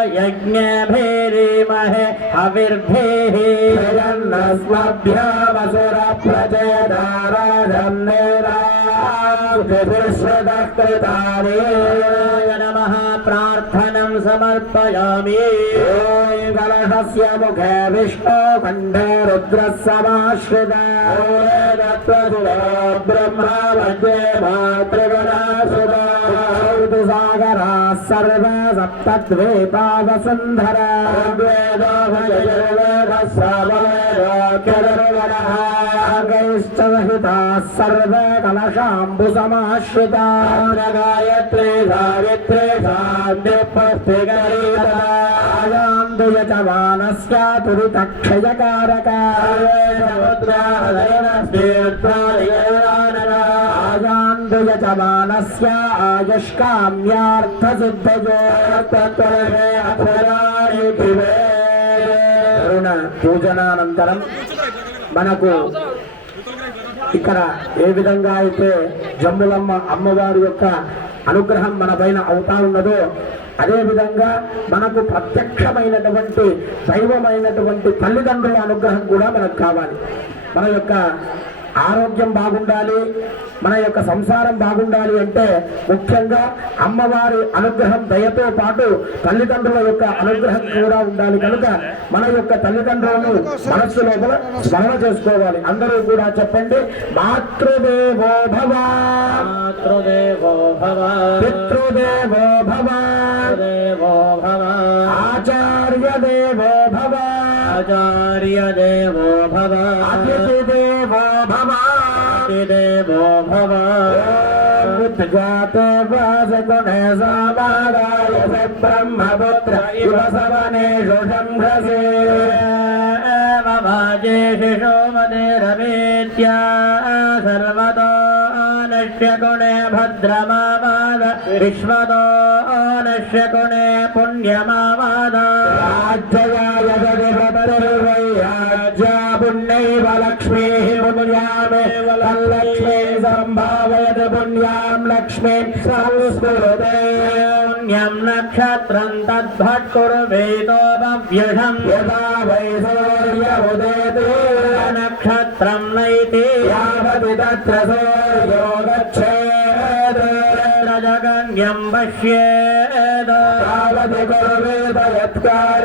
यज्ञभिरीमहे हविर्भिः प्रचयदाराजन्नेराकृतानि नमः प्रार्थनं समर्पयामि। कलहस्य मुखे विष्णु कण्ठे रुद्रः ब्रह्मा मातृगणासुरा ऋतुसागराः सर्व सप्तद्वेता वसुन्धरा वेदोभयवेदः सहिताः सर्वे कलशाम्बुसमाश्रिता गायत्रे सावित्रे साध्यप्रस्थिगरीतराजान्दुय च मानस्य तुरितक्षयकारका आजान्दुय च मानस्य आयुष्काम्यार्थसिद्धजो तत्त्वरवे अफलानि కరుణ పూజనానంతరం మనకు ఇక్కడ ఏ విధంగా అయితే జమ్ములమ్మ అమ్మవారి యొక్క అనుగ్రహం మన పైన అవుతా ఉన్నదో అదే విధంగా మనకు ప్రత్యక్షమైనటువంటి దైవమైనటువంటి తల్లిదండ్రుల అనుగ్రహం కూడా మనకు కావాలి మన యొక్క ఆరోగ్యం బాగుండాలి మన యొక్క సంసారం బాగుండాలి అంటే ముఖ్యంగా అమ్మవారి అనుగ్రహం దయతో పాటు తల్లిదండ్రుల యొక్క అనుగ్రహం కూడా ఉండాలి. కనుక మన యొక్క తల్లిదండ్రులను మనస్సు లోపల స్మరణ చేసుకోవాలి. అందరూ కూడా చెప్పండి మాతృదేవో భవ. మాతృదేవో భవ. పితృదేవో భవ. ఆచార్య దేవో భవ. ఆచార్య దేవో భవ. అతిథి देवो भव देवो भव जाते वासगुणे समादाय स ब्रह्मपुत्र इव सवनेषु शम्भसे ममाजेषु मदेरमेत्या सर्वतो नश्यगुणे भद्रमावाद विश्वतो नश्यगुणे पुण्यमावाद राज्य लक्ष्मीं सम्भावयत पुण्यां लक्ष्मीं संस्कुरुते पुण्यं नक्षत्रं तद्भट्कुर्वेदो भव्यषम् यदा वै सूर्यमुदेति नक्षत्रं नैति यावति तत्र सूर्यो गच्छेत् तत्र जगन्यं पश्येद तावति कुर्वेद यत्कारी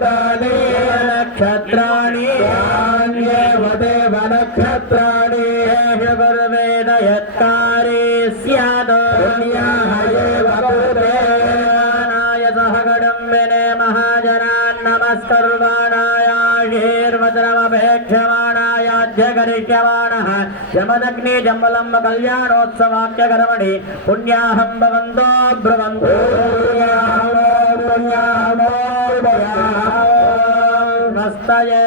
తాని నక్షత్రాణి దేవ నక్షత్రాణి గురువేణ యత్కారే స్యాదో కరిష్యమాణः శమదగ్ని జమ్మలమ్మ కళ్యాణోత్సవాఖ్య కర్మణి పుణ్యాహం భవంతో బ్రువంతో ब्रुवन्तु स्वस्तये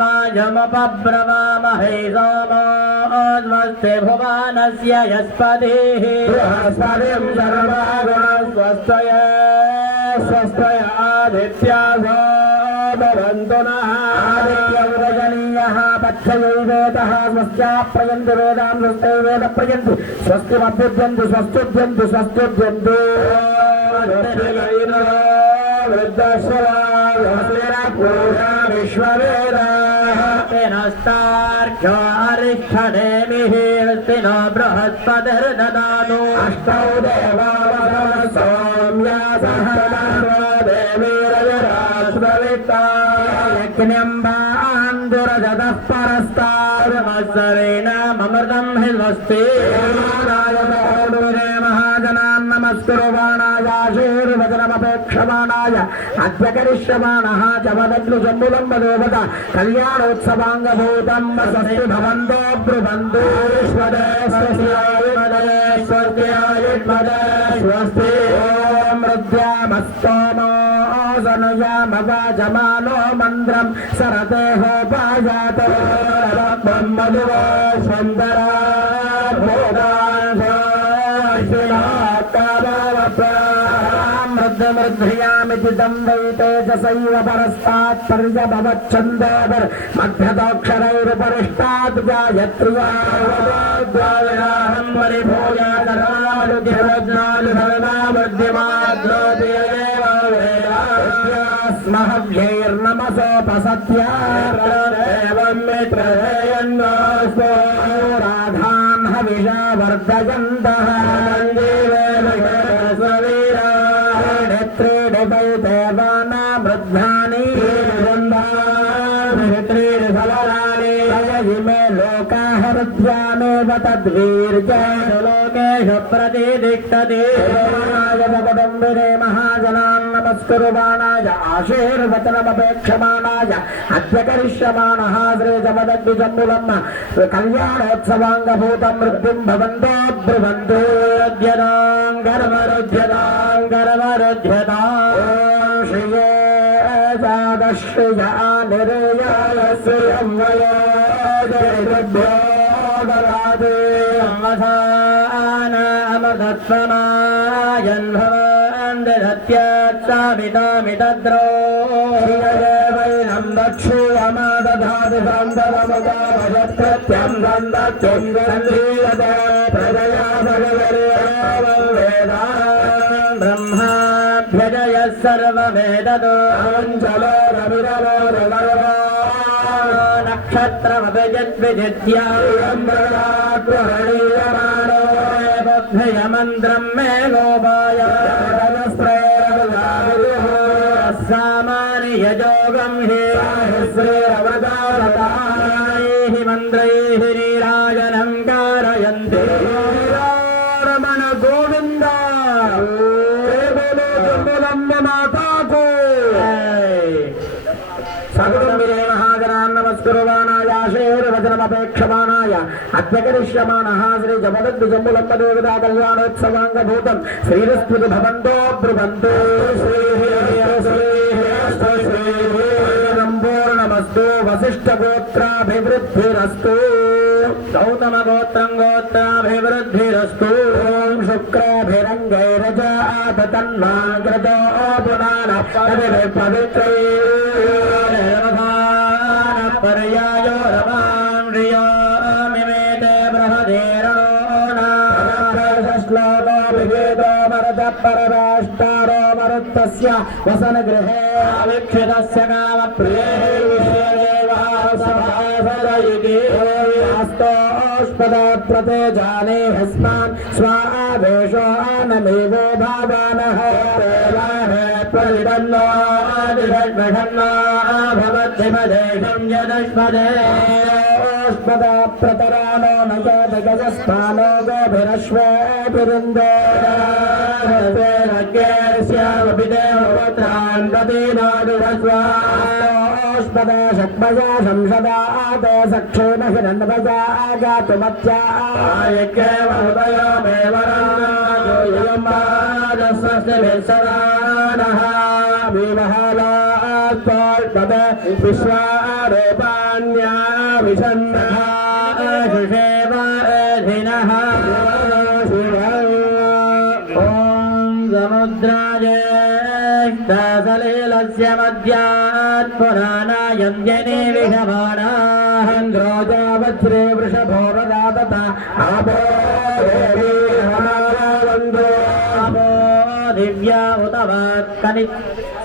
वायमुपब्रवामहे सोमोऽस्वस्ति भुवानस्य यस्पतिः बृहस्पतिं सर्वागुणस्वस्तय स्वस्तय आदित्यासो भवन्तु नः आदित्यवदनीयः पक्षयैवेदः स्वस्याप्रयन्तु वेदां स्वस्ते वेद प्रयन्तु स्वस्तिमभ्युद्यन्तु स्वस्त्युद्यन्तु स्वस्त्युद्यन्तु वृद्धश्वरा विश्ववेदाः नस्तार्घ्यो हरिष्ठनेमिः नो बृहस्पतिर्ददातु अष्टौ देवावसव सौम्या सह देवीरजरास्वविता यज्ञम्बान्दुरजतः परस्तादमसरेणामृतं हि स्वस्ति నమస్కరమాణాయాశేరువదనమపేక్షమాణాయ అధ్యకరిష్యమాణ చవదట్లు జంబులంబ దేవత కళ్యాణోత్సవాంగభూతం స్వస్తి భవంతో బ్రువంతో స్వస్తి ఓం మృద్యామస్తోమో సనయామవాజమానో సుందరా దంవైతే చైవ పరస్తాత్ పర్యభవచ్చందోదర్ మధ్యతోక్షరైరుపరిష్టాత్ గాయత్రియాహం పరిభూయాలు సర్వాలుద్యవజ్ఞాలు స్మహవ్యైర్నమసోపసత్యాం మిత్రయన్నోస్తో రాధాన్ హవిషా వర్ధయంతః లోకాహృద్యామేవ తద్వీర్జలోకేషు ప్రతిదిష్టతి జగదంబిరే మహాజనాన్ నమస్కరుమాణాయ ఆశీర్వచనమపేక్షమాణాయ అధ్యకరిష్యమాణ కరిష్యమాణः కళ్యాణోత్సవాంగభూత మృత్యుం భవంతో బ్రువంతో రుధ్యతాం గర్వరుధ్యతాం గర్వరుధ్యతాం శ్రియే అమధత్వమాయన్భవందిత్యామితద్రో శ్రియదేవైనం దక్షియమాదధాతి సాంబరమగాభజత్యం దందత్యం గంధీయతే ప్రజయా భగవరేవం వేదా బ్రహ్మాభ్యజయ సర్వవేదతో అంజలో రవిరవో రవరవో నక్షత్రమభిజిద్విజిత్యాహరణీయమాణో బుద్ధయమంత్రం మే గోపాయ సామాని ఆశీర్వచనమపేక్షమాణాయ అద్యకరిష్యమాణः శ్రీ జమదగ్ని జంబులమ్మ దేవతా కళ్యాణోత్సవాంగభూతం శ్రీరస్పతి భవంతో బ్రువంతో శ్రీరంభోర్ణమస్తు వశిష్ఠ గోత్రాభివృద్ధిరస్తు గౌతమ గోత్రం గోత్రాభివృద్ధిరస్తు ఓం శుక్రాభిరంగైరజాత తన్మాగ్రతో పునాన పవిత్రై परराष्ट्रो मरुत्तस्य वसन गृहे काम प्रियस्तोष्पदा प्रते जाने हस्मान् स्वावेशो आनमेवो भावानः प्रतिबन्धो आदिषड्विषन्ना भवद्धिमदेशं यदश्मदे యదష్మదే ఓష్పద ప్రతరాణో నగజస్పానో గోభిరశ్వేభిరుందో శ్యామపి సక్షేమ హిరణ్మజా గాతుమత్యాయకేమహృదయోమేవరాజస్వస్తిభిస్సదానः విశ్వారూపాణ్యా విషన్నः శుషేవాధినः ఓం సముద్రాజేష్టసలీలస్య మధ్యాత్ పురాణాయంజనే విషమాణాహంద్రోజావచ్రే వృషభోరదాతత ఆపో దేవీ హమావందో ఆపో దివ్యా ఉత వాత్కని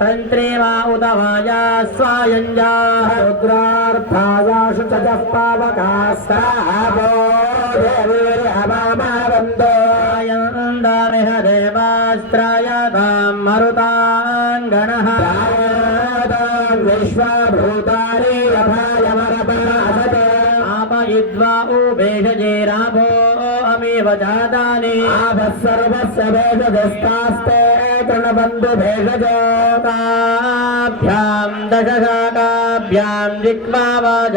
సంత్రేవా ఉత వాయా స్వాయంజా రుద్రార్థాయాషు చ పావకాస్తాపో దేవీర్హమావందో యందామిహ దేవాస్త్రాయతాం మరుతాంగణః విశ్వభూతాని అభాయమరపరాసతే ఆపయిద్వా ఊభేషజేరాభో అమేవ జాతాని ఆపः సర్వస్య భేషజస్తాస్తే కృణబంధు భేషజోతాభ్యాం దశశాకాభ్యాం జిక్మావాజ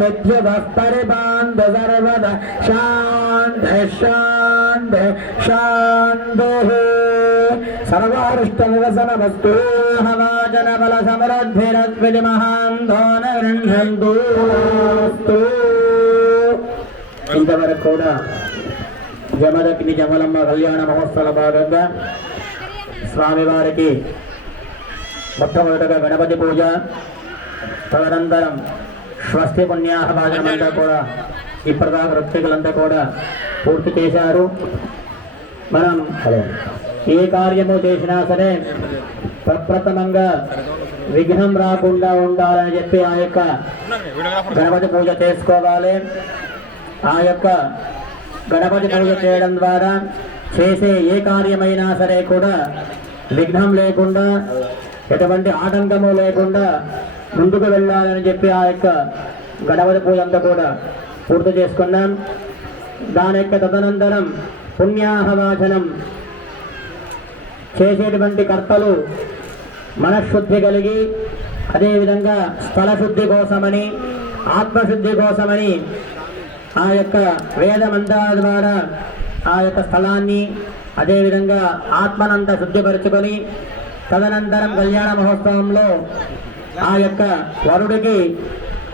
విద్యుతః పరిపాంత సర్వద శాంత శాంత శాంతుః సర్వారిష్ట నిరసనమస్తు హవాజన బల సమరద్భిరద్విధి మహాంధోన గృహంతు ఇంతవరకు కూడా జమదగ్ని జమలమ్మ కళ్యాణ మహోత్సవ భాగంగా స్వామివారికి మొట్టమొదటగా గణపతి పూజ తదనంతరం స్వస్తి పుణ్యాహవాదనమంతా కూడా ఇప్పటిదాకా వృత్తికులంతా కూడా పూర్తి చేశారు. మనం ఏ కార్యము చేసినా సరే ప్రప్రథమంగా విఘ్నం రాకుండా ఉండాలని చెప్పి ఆ యొక్క గణపతి పూజ చేసుకోవాలి. ఆ యొక్క గణపతి పూజ చేయడం ద్వారా చేసే ఏ కార్యమైనా సరే కూడా విఘ్నం లేకుండా ఎటువంటి ఆటంకము లేకుండా ముందుకు వెళ్ళాలని చెప్పి ఆ యొక్క గణపతి పూజ అంతా కూడా పూర్తి చేసుకున్నాం. దాని యొక్క తదనంతరం పుణ్యాహవాచనం చేసేటువంటి కర్తలు మనఃశుద్ధి కలిగి అదేవిధంగా స్థల శుద్ధి కోసమని ఆత్మశుద్ధి కోసమని ఆ యొక్క వేద మంత్రాల ద్వారా ఆ యొక్క స్థలాన్ని అదేవిధంగా ఆత్మనంత శుద్ధిపరుచుకొని తదనంతరం కళ్యాణ మహోత్సవంలో ఆ యొక్క వరుడికి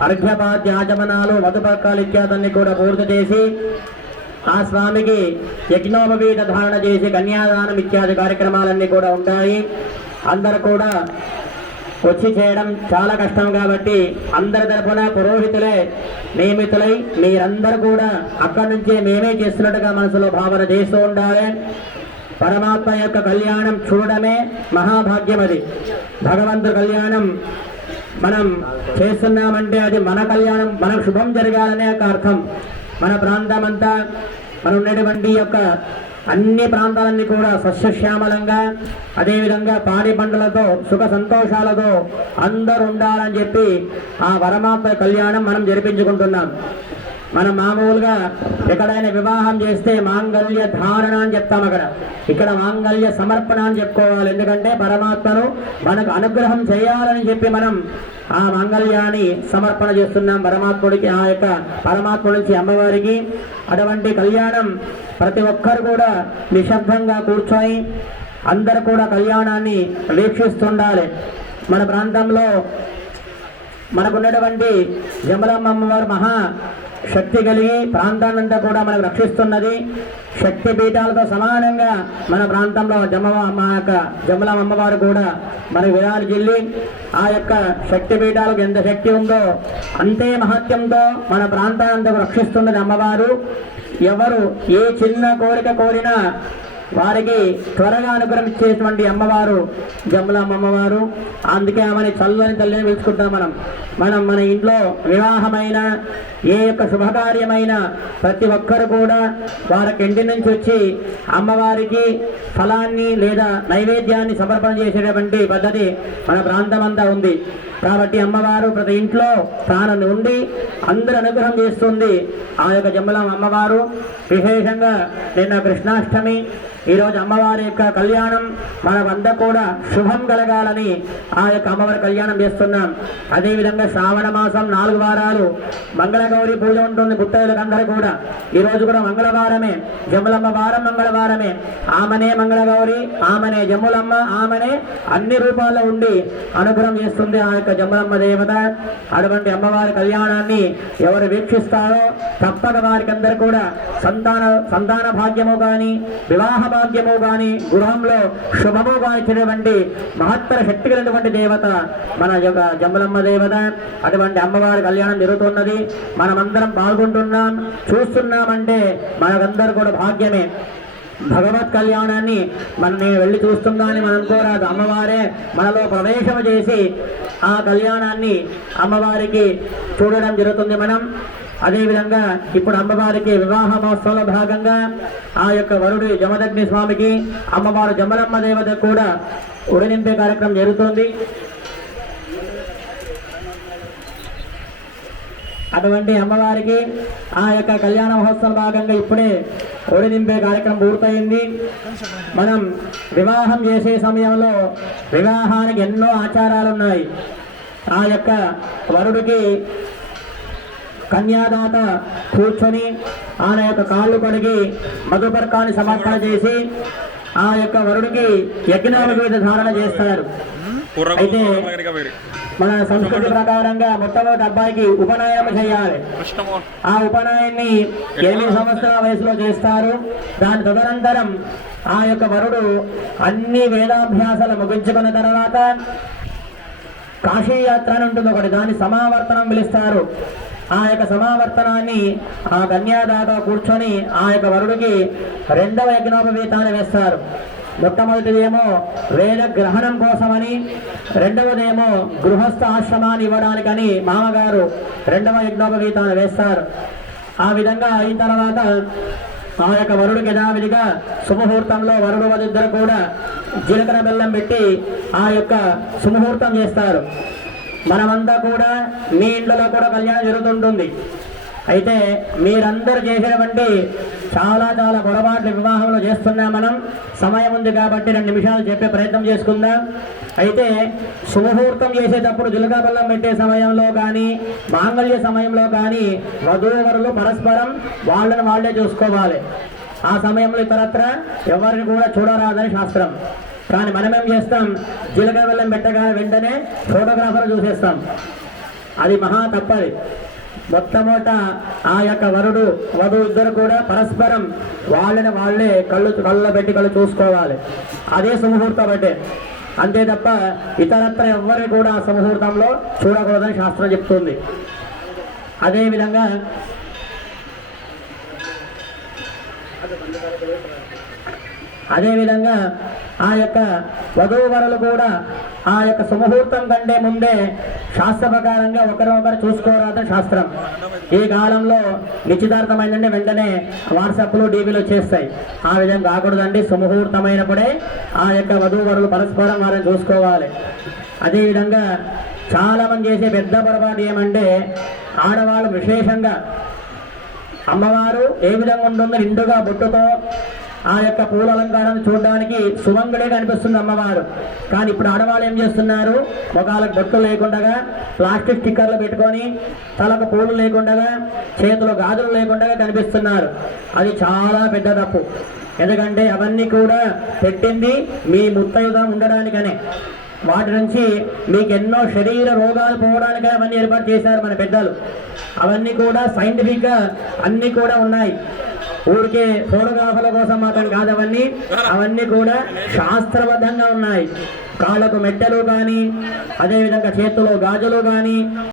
అర్ఘ్యపాద్య ఆచమనాలు మధుపర్కాలు ఇత్యాదన్ని కూడా పూర్తి చేసి ఆ స్వామికి యజ్ఞోపవీత ధారణ చేసి కన్యాదానం ఇత్యాది కార్యక్రమాలన్నీ కూడా ఉంటాయి. అందరు కూడా వచ్చి చేయడం చాలా కష్టం కాబట్టి అందరి తరఫున పురోహితులే నియమితులై మీరందరూ కూడా అక్కడి నుంచే మేమే చేస్తున్నట్టుగా మనసులో భావన చేస్తూ ఉండాలి. పరమాత్మ యొక్క కళ్యాణం చూడడమే మహాభాగ్యం అది. భగవంతుడి కళ్యాణం మనం చేస్తున్నామంటే అది మన కళ్యాణం మనకు శుభం జరగాలనే ఒక అర్థం. మన ప్రాంతం అంతా మన ఉన్నటువంటి యొక్క అన్ని ప్రాంతాలన్నీ కూడా సస్యశ్యామలంగా అదేవిధంగా పాడి పంటలతో సుఖ సంతోషాలతో అందరు ఉండాలని చెప్పి ఆ పరమాత్మ కళ్యాణం మనం జరిపించుకుంటున్నాం. మనం మామూలుగా ఎక్కడైనా వివాహం చేస్తే మాంగళ్య ధారణ అని చెప్తాం అక్కడ. ఇక్కడ మాంగళ్య సమర్పణ అని చెప్పుకోవాలి. ఎందుకంటే పరమాత్మను మనకు అనుగ్రహం చేయాలని చెప్పి మనం ఆ మాంగళ్యాన్ని సమర్పణ చేస్తున్నాం. పరమాత్ముడికి ఆ యొక్క పరమాత్మ నుంచి అమ్మవారికి. అటువంటి కళ్యాణం ప్రతి ఒక్కరు కూడా నిశ్శబ్దంగా కూర్చొని అందరు కూడా కళ్యాణాన్ని వీక్షిస్తుండాలి. మన ప్రాంతంలో మనకున్నటువంటి జమలమ్మ అమ్మవారు మహా శక్తి కలిగి ప్రాంతాన్నంతా కూడా మనకు రక్షిస్తున్నది. శక్తి పీఠాలతో సమానంగా మన ప్రాంతంలో జమ మా యొక్క జమలం అమ్మవారు కూడా మనకు విరాలు చెల్లి ఆ యొక్క శక్తి పీఠాలకు ఎంత శక్తి ఉందో అంతే మహత్యంతో మన ప్రాంతాన్ని రక్షిస్తున్నది అమ్మవారు. ఎవరు ఏ చిన్న కోరిక కోరినా వారికి త్వరగా అనుగ్రహించేటువంటి అమ్మవారు జమ్ములమ్మ అమ్మవారు. అందుకే ఆమెని చల్లని తల్లిని పిలుచుకుంటాం మనం. మనం మన ఇంట్లో వివాహమైన ఏ యొక్క శుభకార్యమైన ప్రతి ఒక్కరు కూడా వారికి ఇంటి నుంచి వచ్చి అమ్మవారికి ఫలాన్ని లేదా నైవేద్యాన్ని సమర్పణ చేసేటటువంటి పద్ధతి మన ప్రాంతం అంతా ఉంది. కాబట్టి అమ్మవారు ప్రతి ఇంట్లో తాను ఉండి అందరు అనుగ్రహం చేస్తుంది. ఆ యొక్క జమ్మలం అమ్మవారు. విశేషంగా నిన్న కృష్ణాష్టమి ఈరోజు అమ్మవారి యొక్క కళ్యాణం మనమంతా కూడా శుభం కలగాలని ఆ యొక్క అమ్మవారి కళ్యాణం చేస్తున్నాం. అదేవిధంగా శ్రావణ మాసం నాలుగు వారాలు మంగళగౌరి పూజ ఉంటుంది పుట్టయ్యలకు కూడా. ఈరోజు కూడా మంగళవారమే. జములమ్మ వారం మంగళవారమే. ఆమెనే మంగళగౌరి ఆమెనే జములమ్మ ఆమెనే అన్ని రూపాల్లో ఉండి అనుగ్రహం చేస్తుంది ఆ యొక్క జములమ్మ దేవత. అటువంటి అమ్మవారి కళ్యాణాన్ని ఎవరు వీక్షిస్తారో తప్పక వారికి అందరు కూడా సంతాన సంతాన భాగ్యము కానీ వివాహ భాగ్యము గాని గృహంలో శుభము గానిచ్చినటువంటి మహత్తర శక్తి కలిగినటువంటి దేవత మన యొక్క జమ్మలమ్మ దేవత. అటువంటి అమ్మవారి కళ్యాణం జరుగుతున్నది. మనమందరం పాల్గొంటున్నాం చూస్తున్నామంటే మనకందరూ కూడా భాగ్యమే. భగవత్ కళ్యాణాన్ని మనం నేను వెళ్ళి చూస్తుందా అని మనం అనుకోరాదు అమ్మవారే మనలో ప్రవేశం చేసి ఆ కళ్యాణాన్ని అమ్మవారికి చూడడం జరుగుతుంది మనం. అదేవిధంగా ఇప్పుడు అమ్మవారికి వివాహ మహోత్సవంలో భాగంగా ఆ యొక్క వరుడి జమదగ్ని స్వామికి అమ్మవారు జమలమ్మ దేవత కూడా ఉడనింపే కార్యక్రమం జరుగుతోంది. అటువంటి అమ్మవారికి ఆ యొక్క కళ్యాణ మహోత్సవం భాగంగా ఇప్పుడే ఒడి నింపే కార్యక్రమం పూర్తయింది. మనం వివాహం చేసే సమయంలో వివాహానికి ఎన్నో ఆచారాలు ఉన్నాయి ఆ యొక్క వరుడికి కన్యాదాత కూర్చొని ఆయన యొక్క కాళ్ళు కడిగి మధుపర్కాన్ని సమర్పణ చేసి ఆ యొక్క వరుడికి యజ్ఞాల మీద ధారణ చేస్తారు అయితే మన సంస్కృతి ప్రకారంగా మొట్టమొదటి అబ్బాయికి ఉపనయనం చేయాలి. ఆ ఉపనయన్ని ఎనిమిది సంవత్సరాల వయసులో చేస్తారు. దాని తదనంతరం ఆ యొక్క వరుడు అన్ని వేదాభ్యాసాలు ముగించుకున్న తర్వాత కాశీయాత్ర అని ఉంటుంది ఒకటి. దాన్ని సమావర్తనం పిలుస్తారు. ఆ యొక్క సమావర్తనాన్ని ఆ కన్యాదాత కూర్చొని ఆ యొక్క వరుడికి రెండవ యజ్ఞోపవీతాన్ని వేస్తారు. మొట్టమొదటిదేమో వేద గ్రహణం కోసమని రెండవదేమో గృహస్థ ఆశ్రమాన్ని ఇవ్వడానికని మామగారు రెండవ యజ్ఞోపవీతాన్ని వేస్తారు. ఆ విధంగా అయిన తర్వాత ఆ యొక్క వరుడికి యథావిధిగా శుభముహూర్తంలో వరుడు వదిద్దరు కూడా జీలకర్ర బెల్లం పెట్టి ఆ యొక్క సుముహూర్తం చేస్తారు. మనమంతా కూడా మీ ఇంట్లో కూడా కళ్యాణం జరుగుతుంటుంది. అయితే మీరందరూ చేసినటువంటి చాలా చాలా పొరపాట్లు వివాహంలో చేస్తున్నాం మనం. సమయం ఉంది కాబట్టి రెండు నిమిషాలు చెప్పే ప్రయత్నం చేసుకుందాం. అయితే సుముహూర్తం చేసేటప్పుడు జీలకర్ర బెల్లం పెట్టే సమయంలో కానీ మాంగళ్య సమయంలో కానీ వధూవరులు పరస్పరం వాళ్ళని వాళ్ళే చూసుకోవాలి. ఆ సమయంలో ఇతరత్ర ఎవరిని కూడా చూడరాదని శాస్త్రం. కానీ మనమేం చేస్తాం? జీలక బెల్లం పెట్టగా వెంటనే ఫోటోగ్రాఫర్ చూసేస్తాం. అది మహా తప్పది. మొట్టమొదట ఆ యొక్క వరుడు వధు ఇద్దరు కూడా పరస్పరం వాళ్ళని వాళ్ళే కళ్ళు కళ్ళ పెట్టి కళ్ళు చూసుకోవాలి. అదే సుముహూర్తం అంటే అంతే తప్ప ఇతరత్ర ఎవ్వరు కూడా ఆ సుముహూర్తంలో చూడకూడదని శాస్త్రం చెప్తుంది. అదేవిధంగా అదేవిధంగా ఆ యొక్క వధూవరులు కూడా ఆ యొక్క సుముహూర్తం కంటే ముందే శాస్త్ర ప్రకారంగా ఒకరొకరు చూసుకోరాదని శాస్త్రం. ఈ కాలంలో నిశ్చితార్థమైందంటే వెంటనే వాట్సాప్లు డీబీలు వచ్చేస్తాయి. ఆ విధంగా కాకూడదండి. సుముహూర్తమైనప్పుడే ఆ యొక్క వధూవరులు పరస్పరం వారిని చూసుకోవాలి. అదేవిధంగా చాలామంది చేసే పెద్ద పొరపాటు ఏమంటే ఆడవాళ్ళు విశేషంగా అమ్మవారు ఏ విధంగా ఉంటుందో నిండుగా బొట్టుతో ఆ యొక్క పూల అలంకారాన్ని చూడడానికి సుమంగుడే కనిపిస్తుంది అమ్మవారు. కానీ ఇప్పుడు ఆడవాళ్ళు ఏం చేస్తున్నారు? ముఖాలకు బొట్టు లేకుండా ప్లాస్టిక్ స్టిక్కర్లు పెట్టుకొని తలకు పూలు లేకుండా చేతిలో గాజులు లేకుండా కనిపిస్తున్నారు. అది చాలా పెద్ద తప్పు. ఎందుకంటే అవన్నీ కూడా పెట్టింది మీ ముత్తయుగా ఉండడానికనే. వాటి నుంచి మీకు ఎన్నో శరీర రోగాలు పోవడానికి అవన్నీ ఏర్పాటు చేశారు మన పెద్దలు. అవన్నీ కూడా సైంటిఫిక్గా అన్నీ కూడా ఉన్నాయి. ఊరికే ఫోటోగ్రాఫర్ల కోసం మాత్రం కాదు అవన్నీ. అవన్నీ కూడా శాస్త్రబద్ధంగా ఉన్నాయి. కాళ్ళకు మెట్టెలు కానీ అదేవిధంగా చేతులు గాజులు కానీ